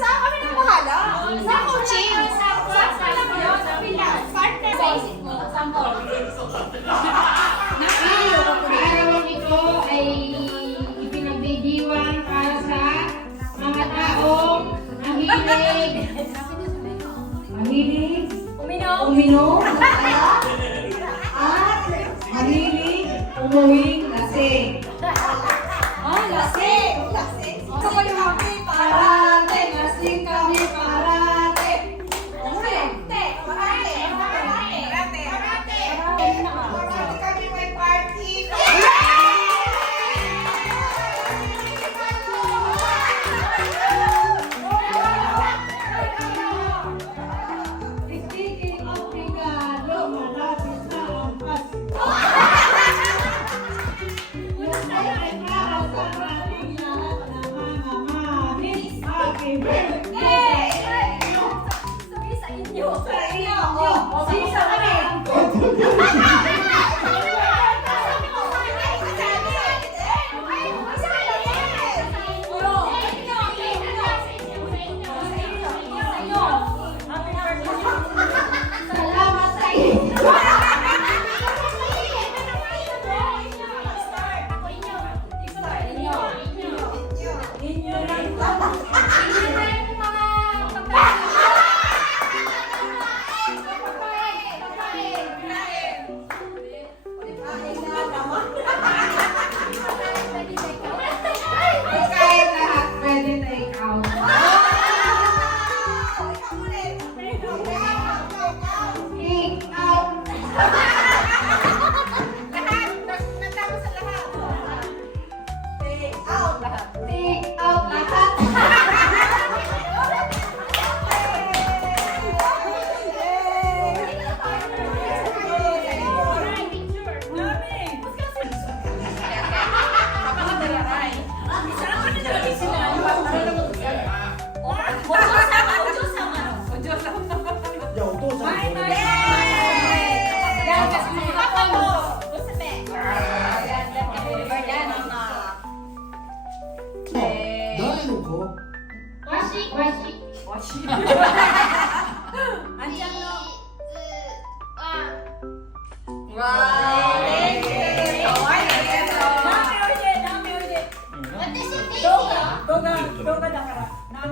Basta kami na bahala. Sa coaching. Sa lang yun. Sa Pilas. Partner sa isip mo. Sample. Araw ito ay ipinagdidiwang para sa mga taong mahilig mahilig Uminom. uminom at mahilig umuwing lasing. Oh, lasing. Lasing. Kapag yung happy, Parate,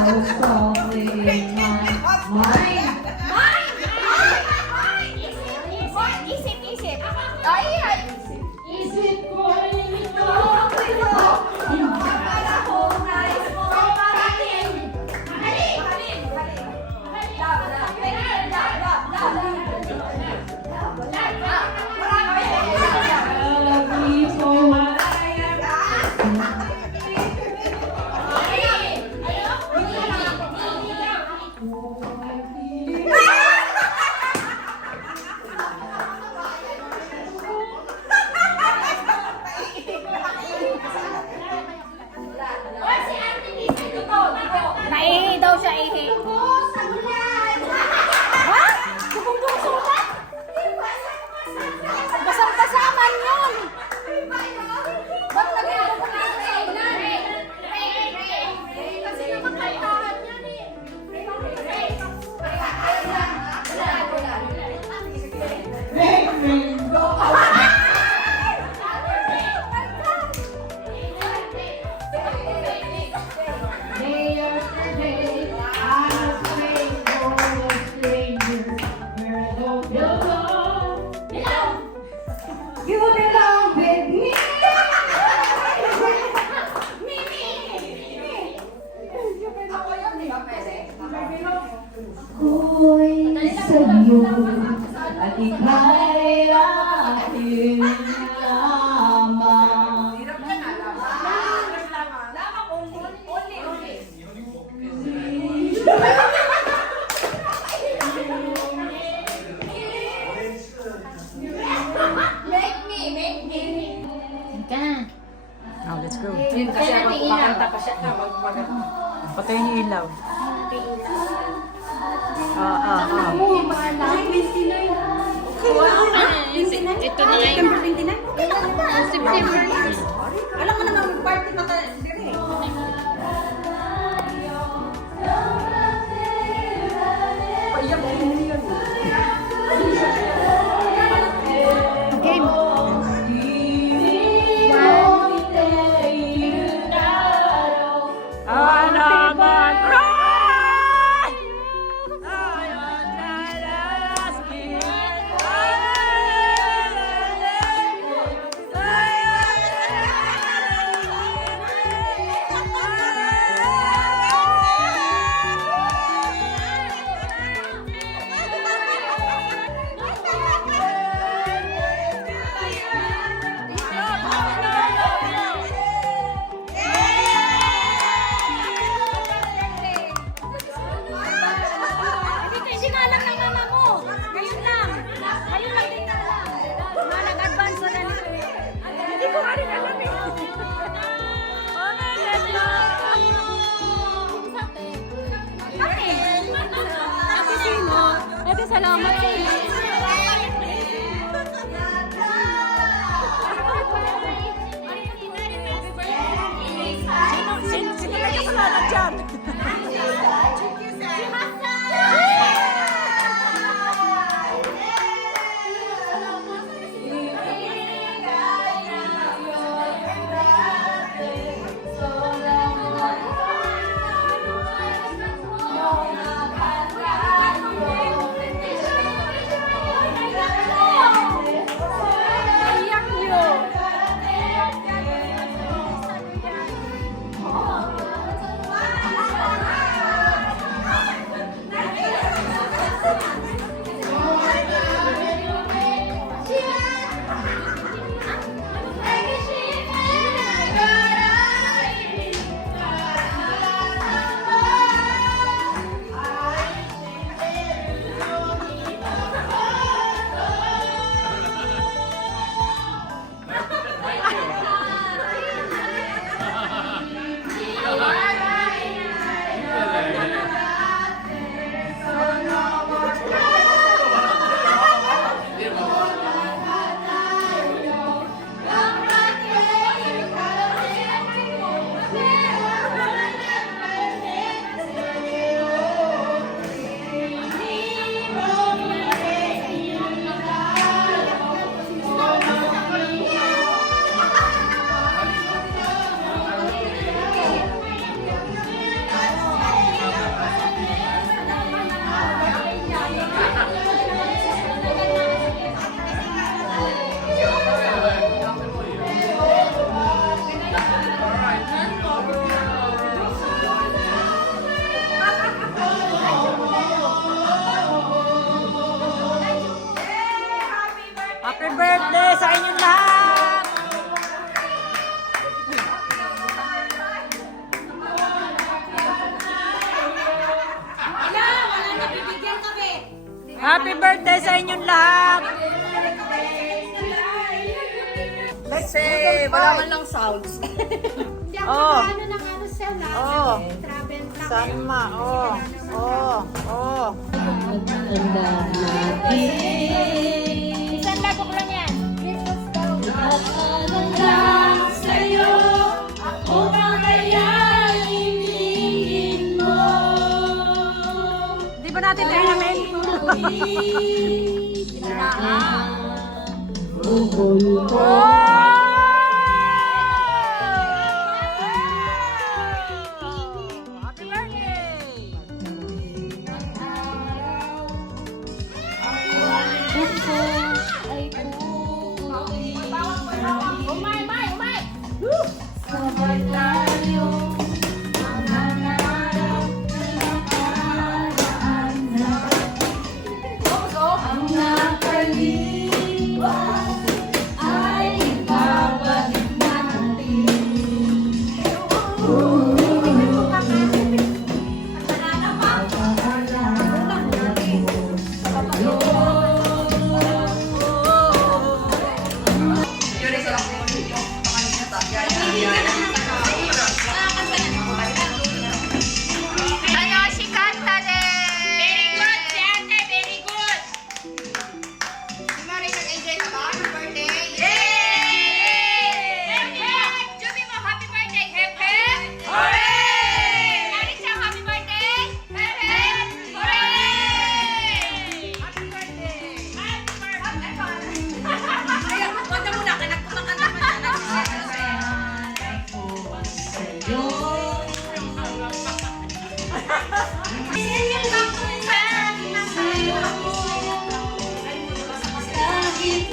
Ay, kausapin I'm a king. Happy birthday sa inyong lahat! Wala, wala na bibigyan kami. Happy birthday sa inyong lahat! Let's say, wala man lang sounds. oh. Ano ng ano siya ah. na? Oh. Travel Sama, oh. Oh. Oh. And, uh, Oh!